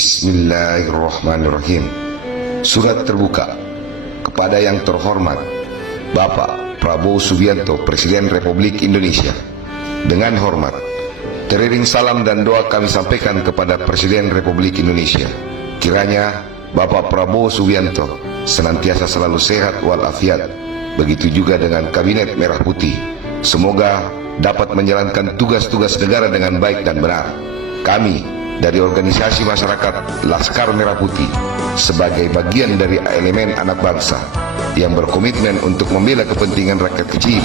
Bismillahirrahmanirrahim. Surat terbuka kepada yang terhormat Bapak Prabowo Subianto, Presiden Republik Indonesia. Dengan hormat, teriring salam dan doa kami sampaikan kepada Presiden Republik Indonesia. Kiranya Bapak Prabowo Subianto senantiasa selalu sehat walafiat. Begitu juga dengan Kabinet Merah Putih. Semoga dapat menjalankan tugas-tugas negara dengan baik dan benar. Kami dari organisasi masyarakat Laskar Merah Putih sebagai bagian dari elemen anak bangsa yang berkomitmen untuk membela kepentingan rakyat kecil,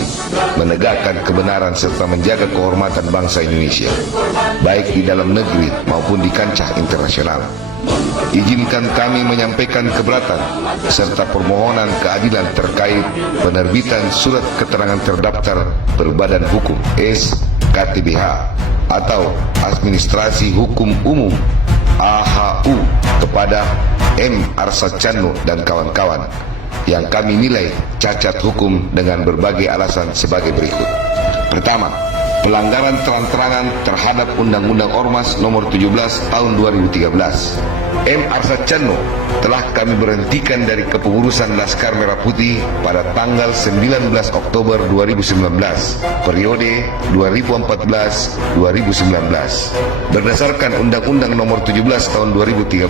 menegakkan kebenaran serta menjaga kehormatan bangsa Indonesia, baik di dalam negeri maupun di kancah internasional. Izinkan kami menyampaikan keberatan serta permohonan keadilan terkait penerbitan surat keterangan terdaftar berbadan hukum SKTBH atau Administrasi Hukum Umum AHU kepada M. Arsyad Tjandno dan kawan-kawan yang kami nilai cacat hukum dengan berbagai alasan sebagai berikut. Pertama, pelanggaran terang-terangan terhadap Undang-Undang Ormas Nomor 17 Tahun 2013. M. Arsyad Tjandno telah kami berhentikan dari kepengurusan Laskar Merah Putih pada tanggal 19 Oktober 2019, periode 2014-2019. Berdasarkan Undang-Undang Nomor 17 Tahun 2013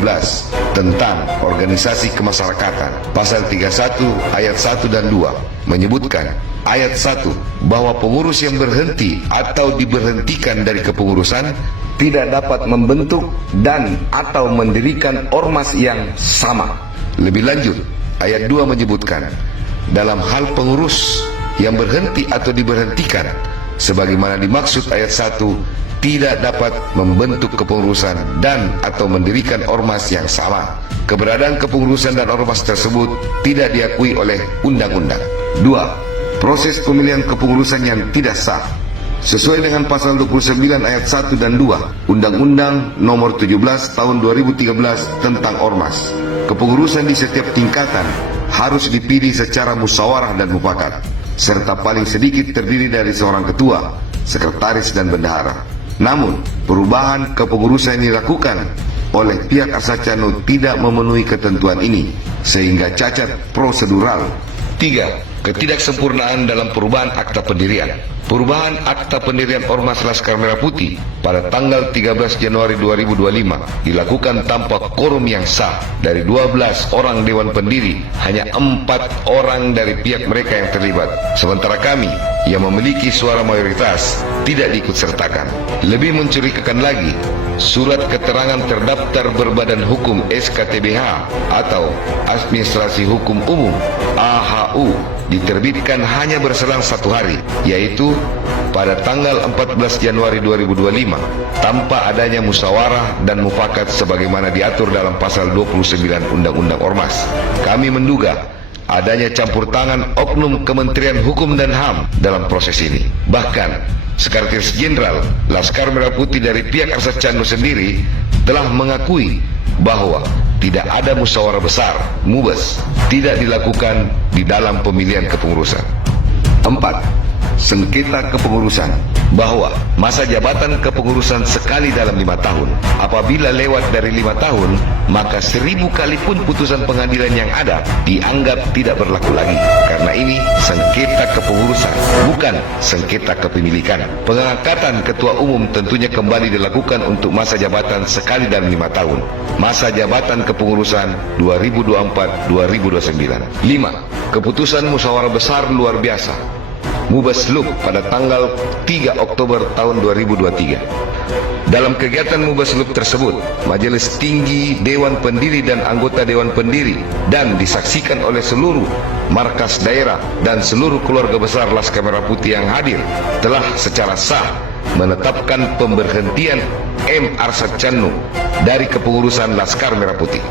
tentang Organisasi Kemasyarakatan, Pasal 31 Ayat 1 dan 2 menyebutkan Ayat 1 bahwa pengurus yang berhenti atau diberhentikan dari kepengurusan tidak dapat membentuk dan atau mendirikan ormas yang sama. Lebih lanjut, ayat 2 menyebutkan dalam hal pengurus yang berhenti atau diberhentikan sebagaimana dimaksud ayat 1 tidak dapat membentuk kepengurusan dan atau mendirikan ormas yang sama. Keberadaan kepengurusan dan ormas tersebut tidak diakui oleh undang-undang. 2. Proses pemilihan kepengurusan yang tidak sah sesuai dengan pasal 29 ayat 1 dan 2 Undang-Undang Nomor 17 Tahun 2013 tentang Ormas. Kepengurusan di setiap tingkatan harus dipilih secara musyawarah dan mufakat, serta paling sedikit terdiri dari seorang ketua, sekretaris dan bendahara. Namun, perubahan kepengurusan yang dilakukan oleh pihak Arsyad Tjandno tidak memenuhi ketentuan ini, sehingga cacat prosedural. 3. Ketidaksempurnaan dalam perubahan akta pendirian. Perubahan akta pendirian Ormas Laskar Merah Putih pada tanggal 13 Januari 2025 dilakukan tanpa quorum yang sah. Dari 12 orang dewan pendiri, hanya 4 orang dari pihak mereka yang terlibat. Sementara kami yang memiliki suara mayoritas tidak diikutsertakan. Lebih mencurigakan lagi, surat keterangan terdaftar berbadan hukum SKTBH atau Administrasi Hukum Umum AHU diterbitkan hanya berselang 1 hari, yaitu pada tanggal 14 Januari 2025 tanpa adanya musyawarah dan mufakat sebagaimana diatur dalam pasal 29 Undang-Undang Ormas. Kami menduga adanya campur tangan oknum Kementerian Hukum dan HAM dalam proses ini. Bahkan Sekretaris Jenderal Laskar Merah Putih dari pihak Arsyad Tjandno sendiri telah mengakui bahwa tidak ada musyawarah besar (MUBES) tidak dilakukan di dalam pemilihan kepengurusan. 4. Sengketa kepengurusan, bahwa masa jabatan kepengurusan sekali dalam 5 tahun. Apabila lewat dari 5 tahun, maka 1000 kali pun putusan pengadilan yang ada dianggap tidak berlaku lagi. Karena ini sengketa kepengurusan, bukan sengketa kepemilikan. Pengangkatan ketua umum tentunya kembali dilakukan untuk masa jabatan sekali dalam 5 tahun. Masa jabatan kepengurusan 2024-2029. 5. Keputusan musyawarah besar luar biasa Mubaslup pada tanggal 3 Oktober tahun 2023. Dalam kegiatan Mubaslup tersebut, Majelis Tinggi Dewan Pendiri dan anggota Dewan Pendiri dan disaksikan oleh seluruh markas daerah dan seluruh keluarga besar Laskar Merah Putih yang hadir telah secara sah menetapkan pemberhentian M. Arsyad Tjandno dari kepengurusan Laskar Merah Putih.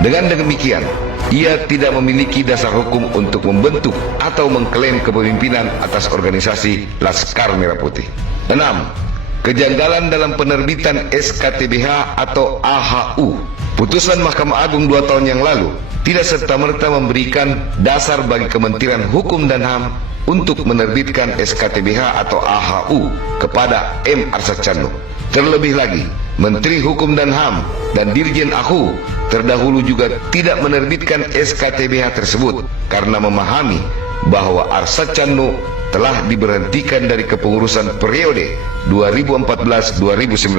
Dengan demikian, ia tidak memiliki dasar hukum untuk membentuk atau mengklaim kepemimpinan atas organisasi Laskar Merah Putih. 6. Kejanggalan dalam penerbitan SKTBH atau AHU. Putusan Mahkamah Agung 2 tahun yang lalu tidak serta-merta memberikan dasar bagi Kementerian Hukum dan HAM untuk menerbitkan SKTBH atau AHU kepada M. Arsyad Tjandno. Terlebih lagi, Menteri Hukum dan HAM dan Dirjen AHU terdahulu juga tidak menerbitkan SKTBH tersebut karena memahami bahwa Arsyad Tjandno telah diberhentikan dari kepengurusan periode 2014-2019.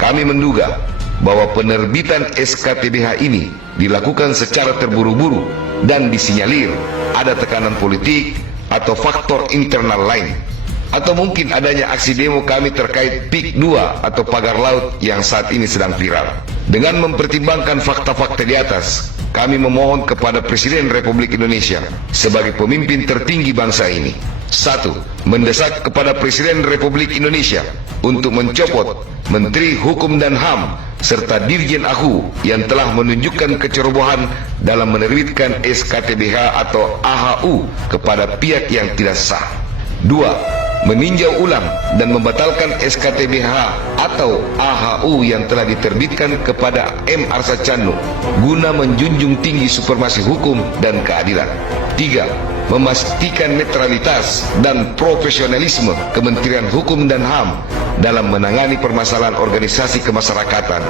Kami menduga bahwa penerbitan SKTBH ini dilakukan secara terburu-buru dan disinyalir ada tekanan politik atau faktor internal lain, atau mungkin adanya aksi demo kami terkait PIK 2 atau pagar laut yang saat ini sedang viral. Dengan mempertimbangkan fakta-fakta di atas, kami memohon kepada Presiden Republik Indonesia sebagai pemimpin tertinggi bangsa ini. 1. Mendesak kepada Presiden Republik Indonesia untuk mencopot Menteri Hukum dan HAM serta Dirjen AHU yang telah menunjukkan kecerobohan dalam menerbitkan SKTBH atau AHU kepada pihak yang tidak sah. 2. Meninjau ulang dan membatalkan SKTBH atau AHU yang telah diterbitkan kepada M. Arsyad Tjandno guna menjunjung tinggi supremasi hukum dan keadilan. 3. Memastikan netralitas dan profesionalisme Kementerian Hukum dan HAM dalam menangani permasalahan organisasi kemasyarakatan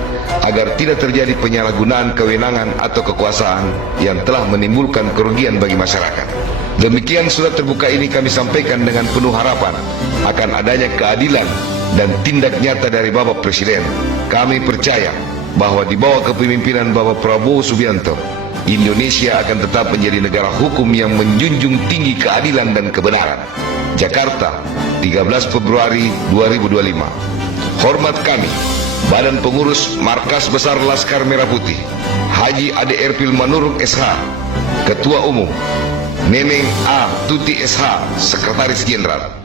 agar tidak terjadi penyalahgunaan kewenangan atau kekuasaan yang telah menimbulkan kerugian bagi masyarakat. Demikian surat terbuka ini kami sampaikan dengan penuh harapan akan adanya keadilan dan tindak nyata dari Bapak Presiden. Kami percaya bahwa di bawah kepemimpinan Bapak Prabowo Subianto, Indonesia akan tetap menjadi negara hukum yang menjunjung tinggi keadilan dan kebenaran. Jakarta, 13 Februari 2025. Hormat kami, Badan Pengurus Markas Besar Laskar Merah Putih, Haji Ade Erpil Manurung SH, Ketua Umum, Neneng A. Tuti SH, Sekretaris Jenderal.